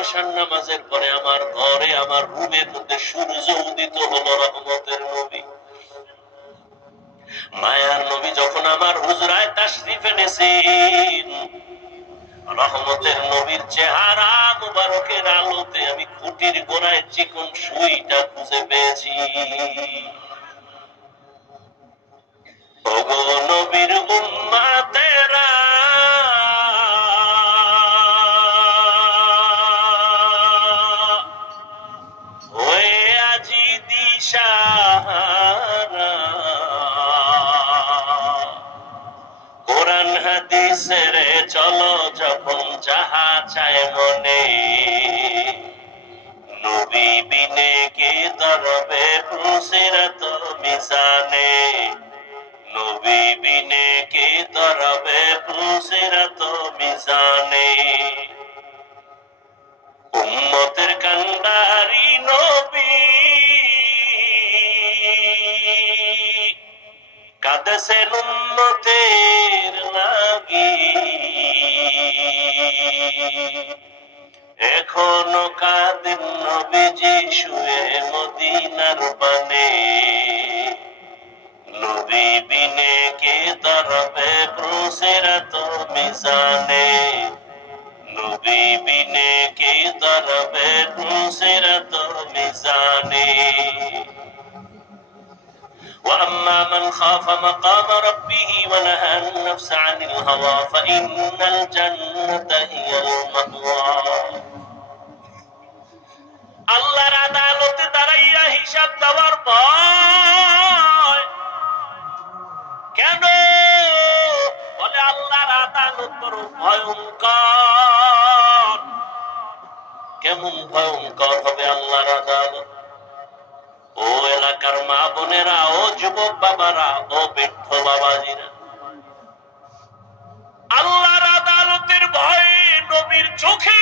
এশার নামাজের পরে আমার ঘরে, আমার রুমের মধ্যে সূর্য উদিত হলো রহমতের নবী। মায়ার নবী যখন আমার হুজরায় তাশরিফ এনেছেন, রহমতের নবীর চেহারা মুবারকের আলোতে আমি খুঁটির গোড়ায় চিকন সুইটা খুঁজে পেয়েছি। দিশাহারা কোরআন হাদিসের চলো যখন যাহা চায় মনে। নবী বিনে কে দরবে ফুসিরত মিজানে। নবী বিনে কে দরবে ফুসিরত মিজানে। কাঁদেছেন উম্মতের লাগি এখনও কাঁদেন নবীজি শুয়ে মদিনার পানে নবী বিনে কে দরবে ক্রুসেরাত মিজানে? নবী বিনে কে দরবে ক্রুসেরাত মিজানে? وأما من خاف مقام ربه ونهى النفس عن الهوى فإن الجنة هي المأوى আল্লাহর আদালতে দাঁড়াইয়া হিসাব দেওয়ার ভয় কেন বলে আল্লাহর আদালত বড় ভয়ঙ্কর কেমন ভয়ঙ্কর হবে আল্লাহর আদালত ও এলাকার মা বোনেরা ও যুবক বাবারা ও বৃদ্ধ বাবাজিরা। আল্লাহর আদালতের ভয়ে নবীর চোখে